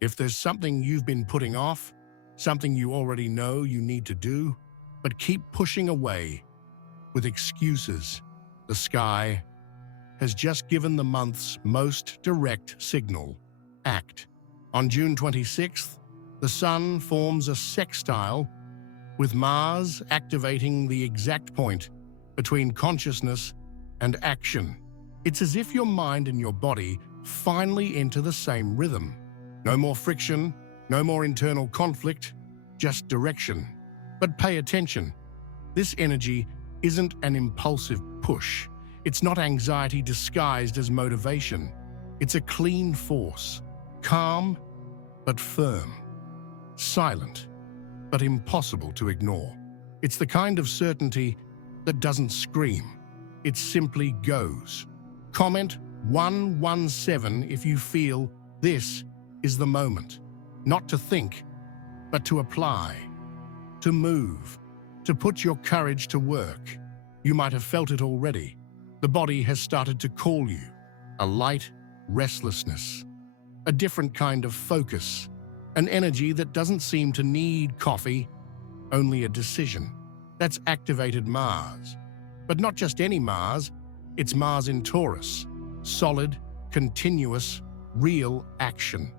If there's something you've been putting off, something you already know you need to do, but keep pushing away with excuses, the sky has just given the month's most direct signal: act. On June 26th, the Sun forms a sextile with Mars activating the exact point between consciousness and action. It's as if your mind and your body finally enter the same rhythm. No more friction, no more internal conflict, just direction. But pay attention. This energy isn't an impulsive push. It's not anxiety disguised as motivation. It's a clean force, calm but firm, silent but impossible to ignore. It's the kind of certainty that doesn't scream. It simply goes. Comment 117 if you feel this is the moment. Not to think, but to apply, to move, to put your courage to work. You might have felt it already. The body has started to call you. A light restlessness, a different kind of focus, an energy that doesn't seem to need coffee, only a decision. That's activated Mars. But not just any Mars, it's Mars in Taurus. Solid, continuous, real action.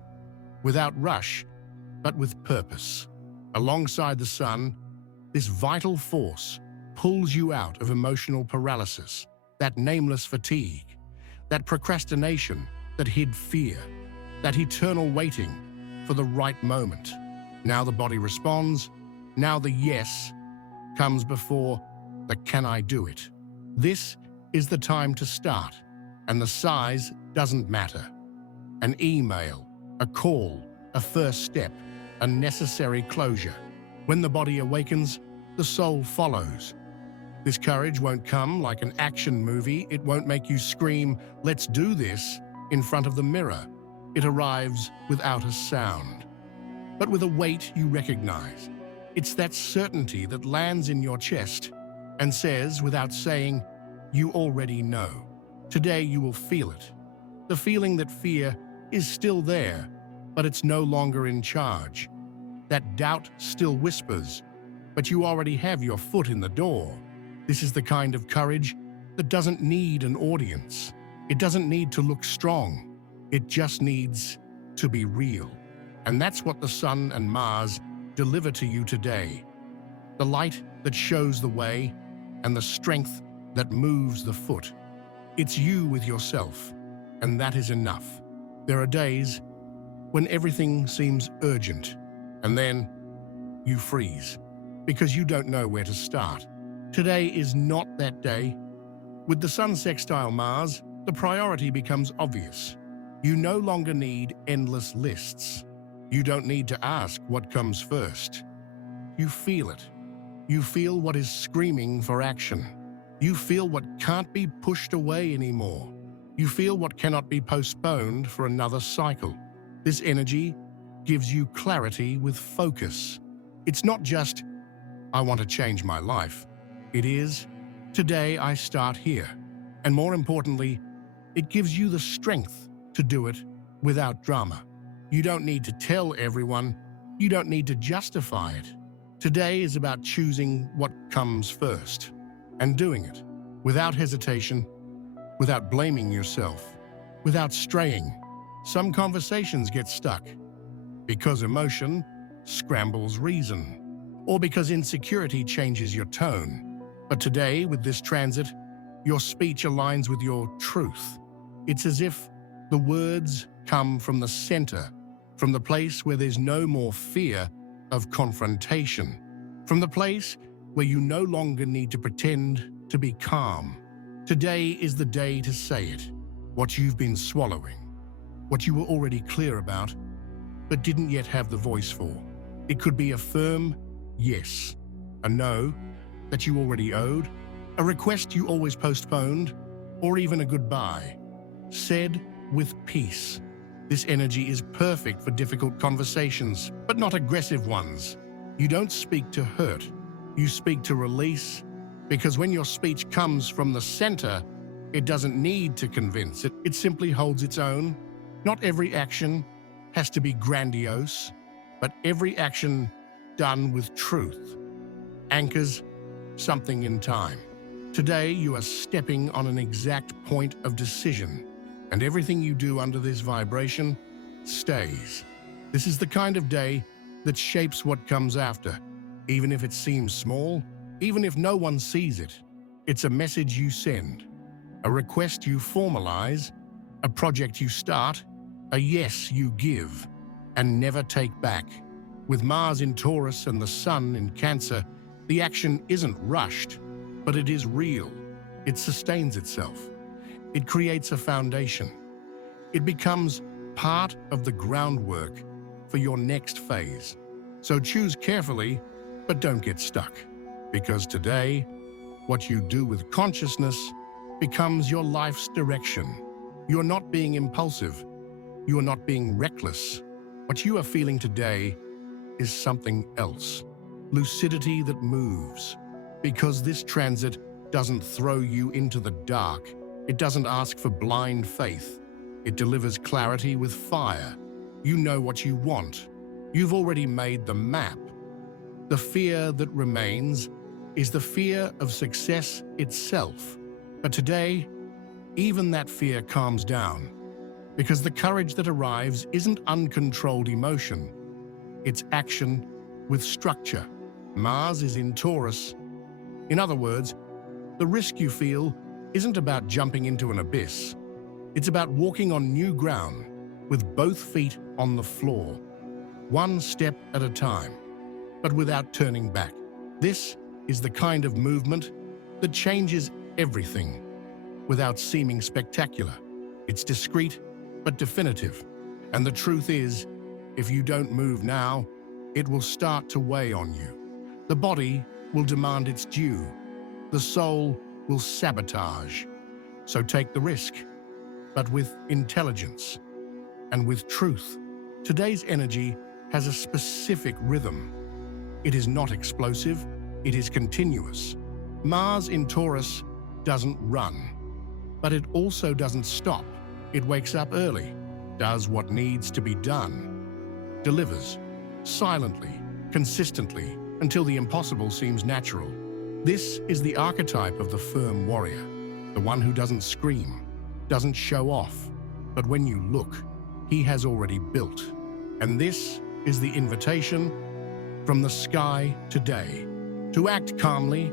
Without rush, but with purpose. Alongside the Sun, this vital force pulls you out of emotional paralysis, that nameless fatigue, that procrastination that hid fear, that eternal waiting for the right moment. Now the body responds. Now the yes comes before the can I do it. This is the time to start, and the size doesn't matter. An email, a call, a first step, a necessary closure. When the body awakens, the soul follows. This courage won't come like an action movie. It won't make you scream, "Let's do this," in front of the mirror. It arrives without a sound, but with a weight you recognize. It's that certainty that lands in your chest and says, without saying, you already know. Today you will feel it. The feeling that fear is still there, but it's no longer in charge. That doubt still whispers, but you already have your foot in the door. This is the kind of courage that doesn't need an audience. It doesn't need to look strong. It just needs to be real. And that's what the Sun and Mars deliver to you today. The light that shows the way and the strength that moves the foot. It's you with yourself, and that is enough. There are days when everything seems urgent, and then you freeze because you don't know where to start. Today is not that day. With the Sun sextile Mars, the priority becomes obvious. You no longer need endless lists. You don't need to ask what comes first. You feel it. You feel what is screaming for action. You feel what can't be pushed away anymore. You feel what cannot be postponed for another cycle. This energy gives you clarity with focus. It's not just, I want to change my life. It is, today I start here. And more importantly, it gives you the strength to do it without drama. You don't need to tell everyone. You don't need to justify it. Today is about choosing what comes first and doing it without hesitation, without blaming yourself, without straying. Some conversations get stuck because emotion scrambles reason, or because insecurity changes your tone. But today, with this transit, your speech aligns with your truth. It's as if the words come from the center, from the place where there's no more fear of confrontation, from the place where you no longer need to pretend to be calm. Today is the day to say it, what you've been swallowing, what you were already clear about, but didn't yet have the voice for. It could be a firm yes, a no that you already owed, a request you always postponed, or even a goodbye, said with peace. This energy is perfect for difficult conversations, but not aggressive ones. You don't speak to hurt, you speak to release, because when your speech comes from the center, it doesn't need to convince. It simply holds its own. Not every action, has to be grandiose, but every action done with truth anchors something in time. Today, you are stepping on an exact point of decision, and everything you do under this vibration stays. This is the kind of day that shapes what comes after, even if it seems small, even if no one sees it. It's a message you send, a request you formalize, a project you start, a yes you give, and never take back. With Mars in Taurus and the Sun in Cancer, the action isn't rushed, but it is real. It sustains itself. It creates a foundation. It becomes part of the groundwork for your next phase. So choose carefully, but don't get stuck. Because today, what you do with consciousness becomes your life's direction. You are not being impulsive. You are not being reckless. What you are feeling today is something else. Lucidity that moves. Because this transit doesn't throw you into the dark. It doesn't ask for blind faith. It delivers clarity with fire. You know what you want. You've already made the map. The fear that remains is the fear of success itself. But today, even that fear calms down, because the courage that arrives isn't uncontrolled emotion. It's action with structure. Mars is in Taurus. In other words, the risk you feel isn't about jumping into an abyss. It's about walking on new ground with both feet on the floor, one step at a time, but without turning back. This is the kind of movement that changes everything without seeming spectacular. It's discreet but definitive. And the truth is, if you don't move now, it will start to weigh on you. The body will demand its due. The soul will sabotage. So take the risk, but with intelligence and with truth. Today's energy has a specific rhythm. It is not explosive, it is continuous. Mars in Taurus doesn't run, but it also doesn't stop. It wakes up early, does what needs to be done, delivers silently, consistently, until the impossible seems natural. This is the archetype of the firm warrior, the one who doesn't scream, doesn't show off, but when you look, he has already built. And this is the invitation from the sky today, to act calmly,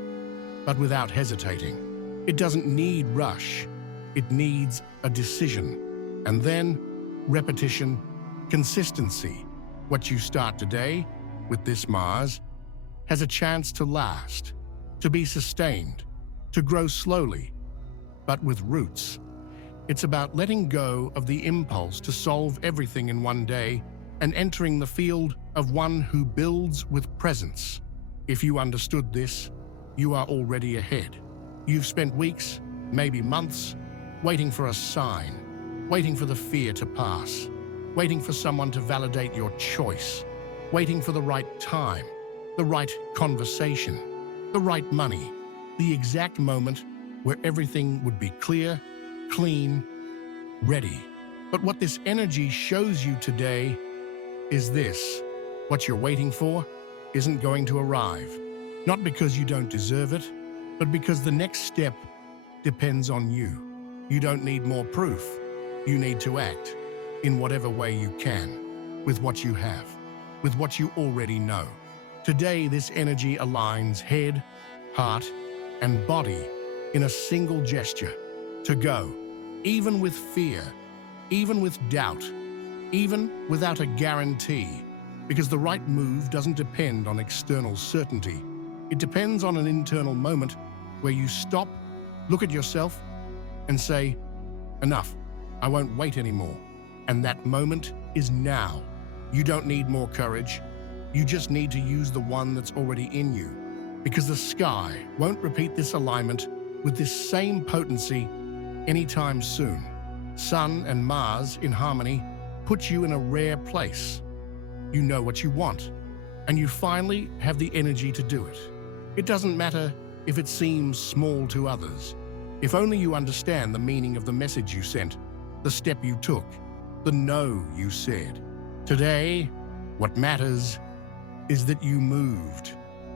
but without hesitating. It doesn't need rush, it needs a decision, and then repetition, consistency. What you start today with this Mars has a chance to last, to be sustained, to grow slowly, but with roots. It's about letting go of the impulse to solve everything in one day and entering the field of one who builds with presence. If you understood this, you are already ahead. You've spent weeks, maybe months, waiting for a sign, waiting for the fear to pass, waiting for someone to validate your choice, waiting for the right time, the right conversation, the right money, the exact moment where everything would be clear, clean, ready. But what this energy shows you today is this: what you're waiting for isn't going to arrive, not because you don't deserve it, but because the next step depends on you. You don't need more proof. You need to act in whatever way you can, with what you have, with what you already know. Today, this energy aligns head, heart, and body in a single gesture. To go, even with fear, even with doubt, even without a guarantee, because the right move doesn't depend on external certainty. It depends on an internal moment where you stop, look at yourself, and say, enough, I won't wait anymore. And that moment is now. You don't need more courage. You just need to use the one that's already in you, because the sky won't repeat this alignment with this same potency anytime soon. Sun and Mars in harmony put you in a rare place. You know what you want, and you finally have the energy to do it. It doesn't matter if it seems small to others. If only you understand the meaning of the message you sent, the step you took, the no you said. Today, what matters is that you moved.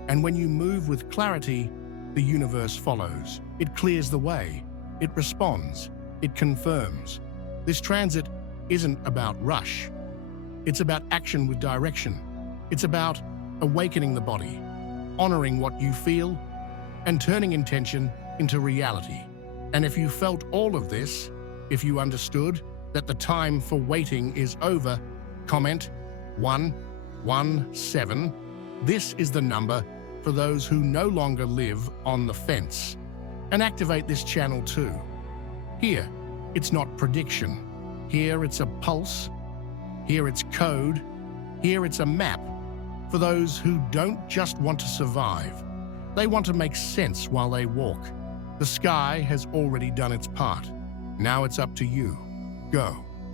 And when you move with clarity, the universe follows. It clears the way. It responds. It confirms. This transit isn't about rush. It's about action with direction. It's about awakening the body, honoring what you feel, and turning intention into reality. And if you felt all of this, if you understood that the time for waiting is over, comment 117. This is the number for those who no longer live on the fence. And activate this channel too. Here, it's not prediction. Here, it's a pulse. Here, it's code. Here, it's a map for those who don't just want to survive. They want to make sense while they walk. The sky has already done its part. Now it's up to you. Go.